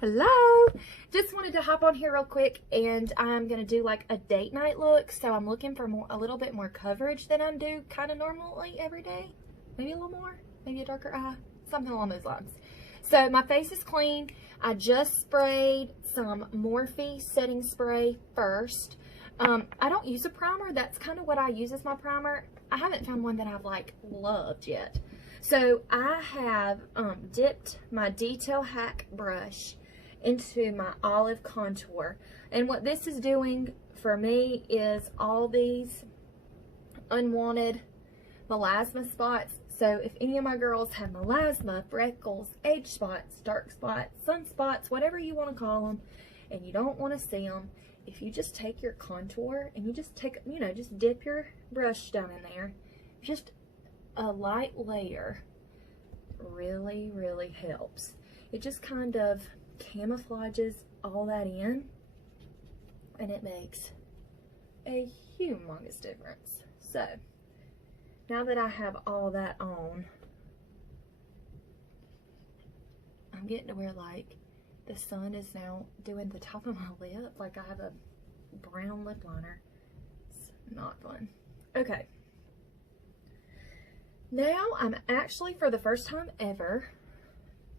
Hello, just wanted to hop on here real quick, and I'm gonna do like a date night look. So I'm looking for a little bit more coverage than I do kind of normally every day. Maybe a little more, maybe a darker eye, something along those lines. So my face is clean. I just sprayed some Morphe setting spray first. I don't use a primer. That's kind of what I use as my primer. I haven't found one that I've like loved yet. So I have dipped my Detail Hack brush into my olive contour, and what this is doing for me is all these unwanted melasma spots. So if any of my girls have melasma, freckles, age spots, dark spots, sunspots, whatever you want to call them, and you don't want to see them, if you just take your contour and you just take, just dip your brush down in there, just a light layer really helps. It just kind of camouflages all that in, and it makes a humongous difference. So now that I have all that on, I'm getting to where like the sun is now doing the top of my lip. Like I have a brown lip liner. It's not fun. Okay. Now I'm actually, for the first time ever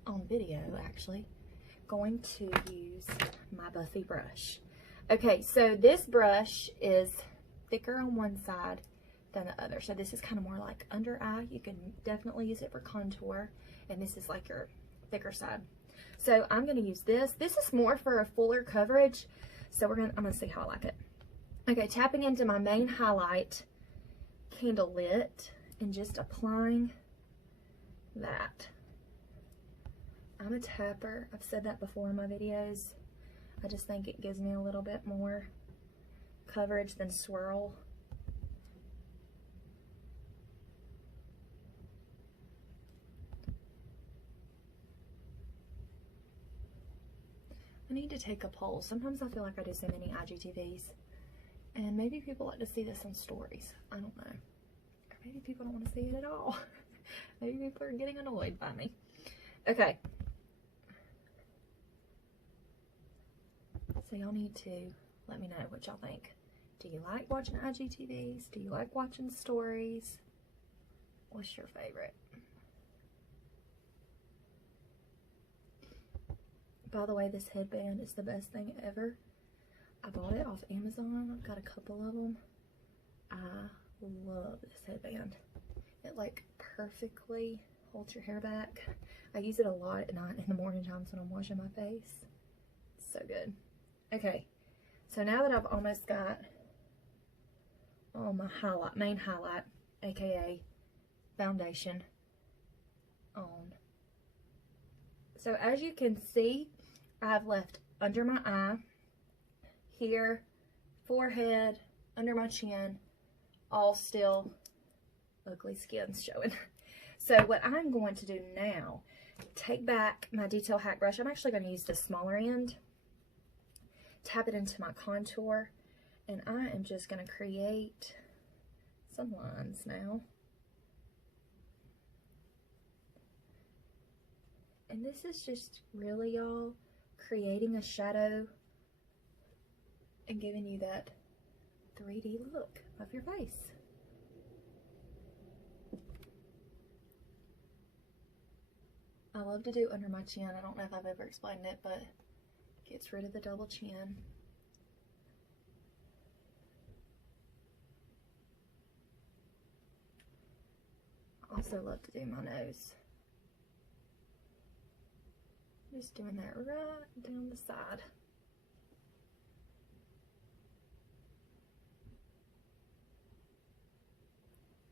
on video actually, going to use my Buffy brush. Okay, so this brush is thicker on one side than the other. So this is kind of more like under eye. You can definitely use it for contour, and this is like your thicker side. So I'm going to use this. This is more for a fuller coverage. So I'm going to see how I like it. Okay, tapping into my main highlight, candle lit, and just applying that. I'm a tapper. I've said that before in my videos. I just think it gives me a little bit more coverage than swirl. I need to take a poll. Sometimes I feel like I do so many IGTVs, and maybe people like to see this on stories. I don't know. Or maybe people don't want to see it at all. Maybe people are getting annoyed by me. Okay. So y'all need to let me know what y'all think. Do you like watching IGTVs? Do you like watching stories? What's your favorite? By the way, this headband is the best thing ever. I bought it off Amazon. I've got a couple of them. I love this headband. It like perfectly holds your hair back. I use it a lot at night in the morning times when I'm washing my face. It's so good. Okay, so now that I've almost got all my main highlight, aka foundation, on. So as you can see, I've left under my eye, here, forehead, under my chin, all still ugly skin's showing. So what I'm going to do now, take back my Detail Hack brush. I'm actually going to use the smaller end. Tap it into my contour, and I am just going to create some lines now. And this is just really, y'all, creating a shadow and giving you that 3D look of your face. I love to do under my chin. I don't know if I've ever explained it, but it gets rid of the double chin. I also love to do my nose. Just doing that right down the side.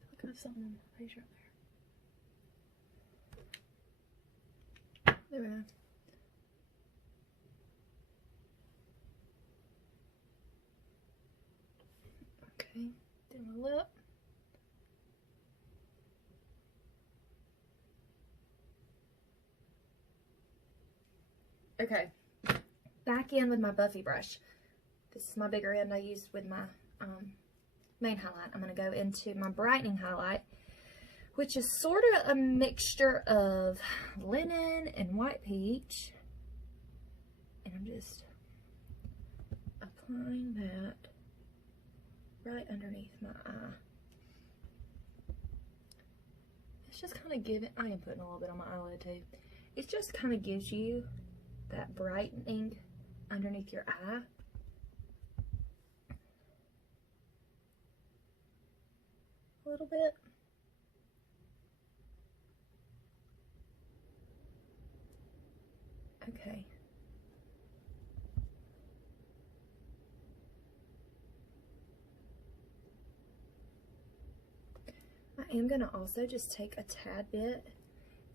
I feel like I have something on my face right there. There we go. Okay, do my lip. Okay, back in with my Buffy brush. This is my bigger end I used with my main highlight. I'm going to go into my brightening highlight, which is sort of a mixture of linen and white peach. And I'm just applying that right underneath my eye. It's just kind of giving, I am putting a little bit on my eyelid too. It just kind of gives you that brightening underneath your eye. A little bit. Okay. I am going to also just take a tad bit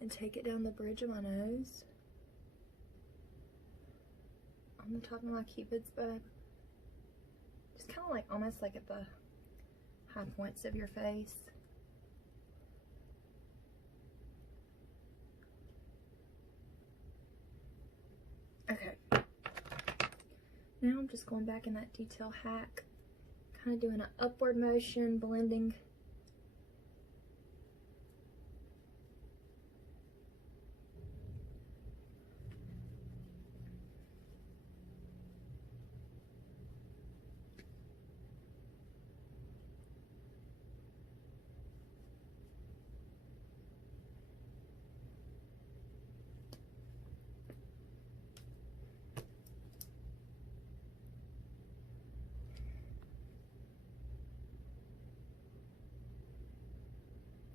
and take it down the bridge of my nose. On the top of my Cupid's bow. Just kind of like, almost like at the high points of your face. Okay. Now I'm just going back in that detail hack, kind of doing an upward motion, blending.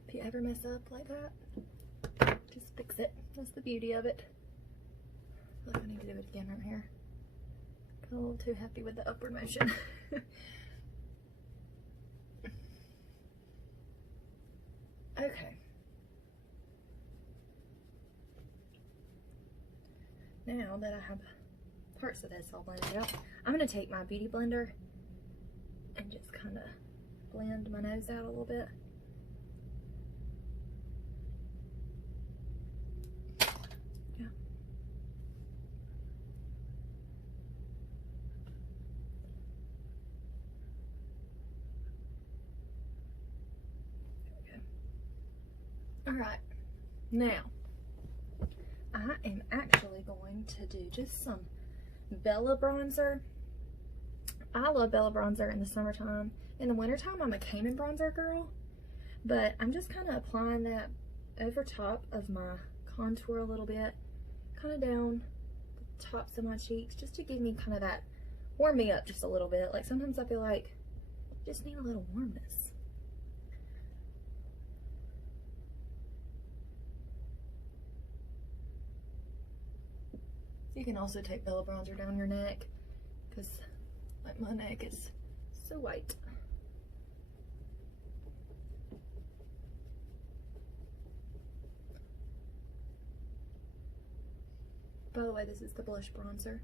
If you ever mess up like that, just fix it. That's the beauty of it. I feel like I need to do it again right here. Got a little too happy with the upward motion. Okay. Now that I have parts of this all blended out, I'm going to take my beauty blender and just kind of blend my nose out a little bit. Alright, now I am actually going to do just some Bella bronzer. I love Bella bronzer in the summertime. In the wintertime, I'm a Cayman bronzer girl, but I'm just kind of applying that over top of my contour a little bit, kind of down the tops of my cheeks, just to give me kind of that, warm me up just a little bit. Like sometimes I feel like I just need a little warmness. You can also take Bella bronzer down your neck, because like my neck is so white. By the way, this is the blush bronzer.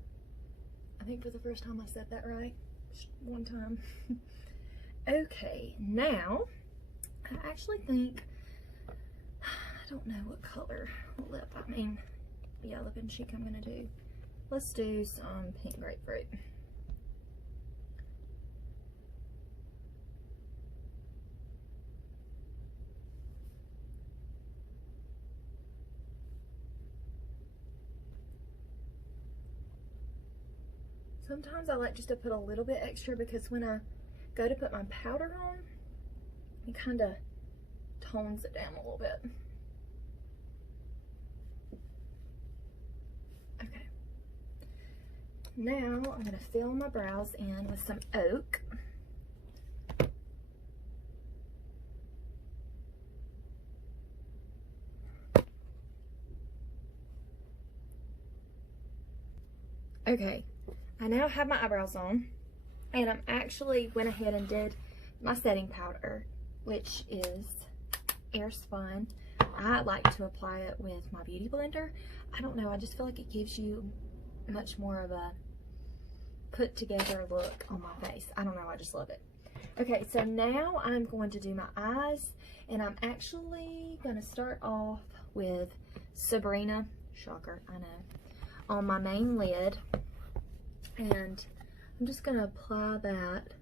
I think for the first time I said that right. Just one time. Okay, now I actually think, I don't know what color lip, yeah, lip and cheek I'm gonna do. Let's do some pink grapefruit. Sometimes I like just to put a little bit extra, because when I go to put my powder on, it kind of tones it down a little bit. Okay. Now I'm going to fill my brows in with some oak. Okay, I now have my eyebrows on, and I'm actually went ahead and did my setting powder, which is Airspun. I like to apply it with my beauty blender. I don't know, I just feel like it gives you much more of a put together look on my face. I don't know, I just love it. Okay, so now I'm going to do my eyes, and I'm actually going to start off with Sabrina, shocker, I know, on my main lid, and I'm just going to apply that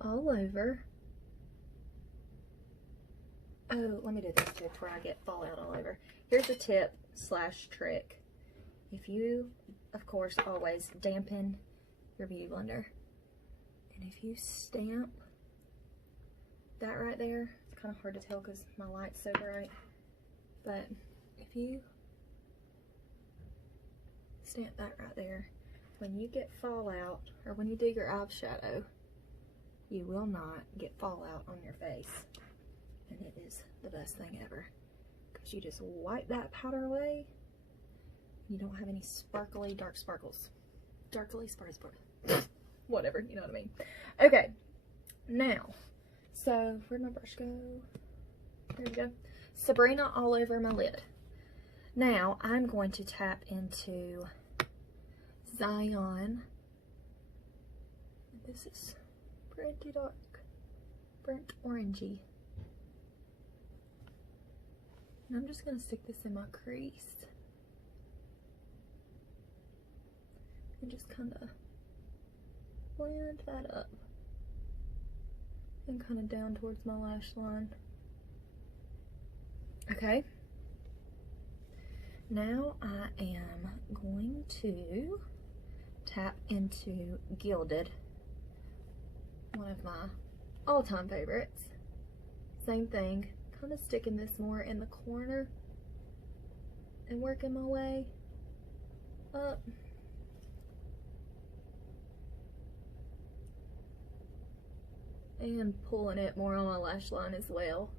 all over. Oh, let me do this too before I get fallout all over. Here's a tip slash trick. if you, of course, always dampen your Beauty Blender. And if you stamp that right there, it's kind of hard to tell because my light's so bright, but if you stamp that right there, when you get fallout, or when you do your eyeshadow, you will not get fallout on your face. And it is the best thing ever, because you just wipe that powder away. You don't have any sparkly dark sparkles. Darkly sparkles. Whatever, you know what I mean. Okay, now, so where'd my brush go? There we go. Sabrina all over my lid. Now, I'm going to tap into Zion. This is pretty dark. Burnt orangey. And I'm just going to stick this in my crease. And just kind of blend that up. And kind of down towards my lash line. Okay. Now I am going to tap into Gilded, one of my all-time favorites. Same thing, kind of sticking this more in the corner and working my way up. And pulling it more on my lash line as well.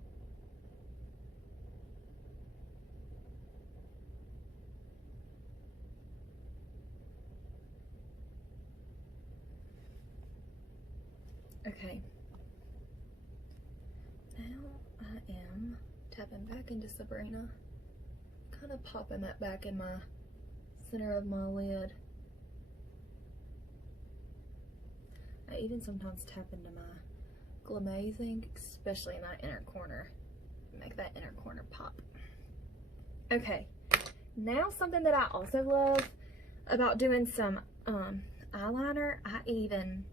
Okay. Now I am tapping back into Sabrina, kind of popping that back in my center of my lid. I even sometimes tap into my Glamazing, especially in that inner corner. Make that inner corner pop. Okay, now something that I also love about doing some eyeliner, I even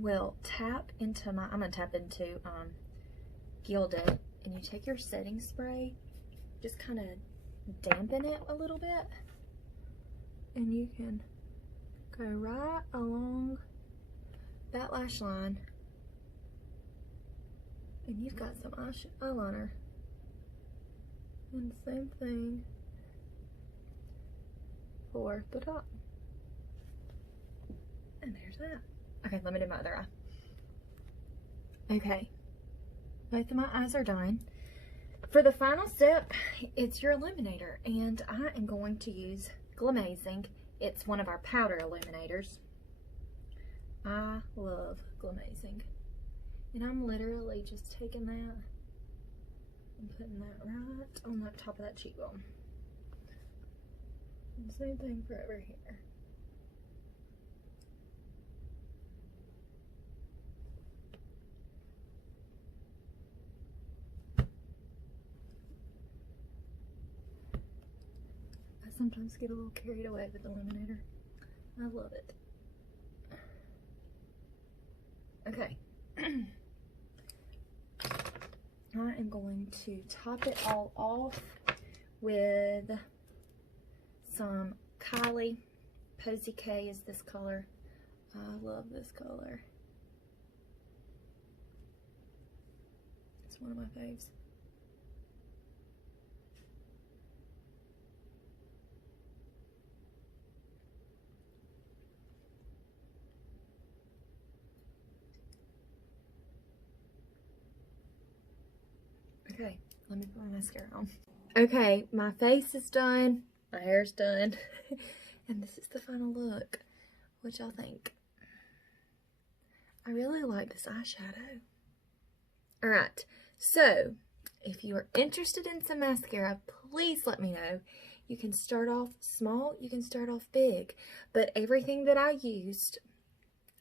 will tap into my, I'm gonna tap into Gilded, and you take your setting spray, just kind of dampen it a little bit, and you can go right along that lash line, and you've got some eyeliner. And same thing for the top. And there's that. Okay, let me do my other eye. Okay, both of my eyes are done. For the final step, it's your illuminator, and I am going to use Glamazing. It's one of our powder illuminators. I love Glamazing. And I'm literally just taking that and putting that right on the top of that cheekbone. And same thing for over here. I sometimes get a little carried away with the illuminator. I love it. Okay. I am going to top it all off with some Kylie. Posy K is this color. I love this color. It's one of my faves. Okay, let me put my mascara on. Okay, my face is done, my hair's done, and this is the final look. What y'all think? I really like this eyeshadow. Alright, so if you are interested in some mascara, please let me know. You can start off small, you can start off big, but everything that I used,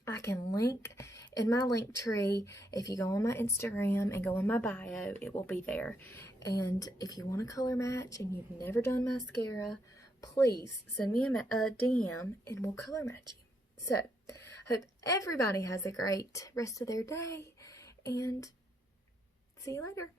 I can link in my link tree. If you go on my Instagram and go in my bio, it will be there. And if you want to color match and you've never done mascara, please send me a DM and we'll color match you. So, hope everybody has a great rest of their day, and see you later.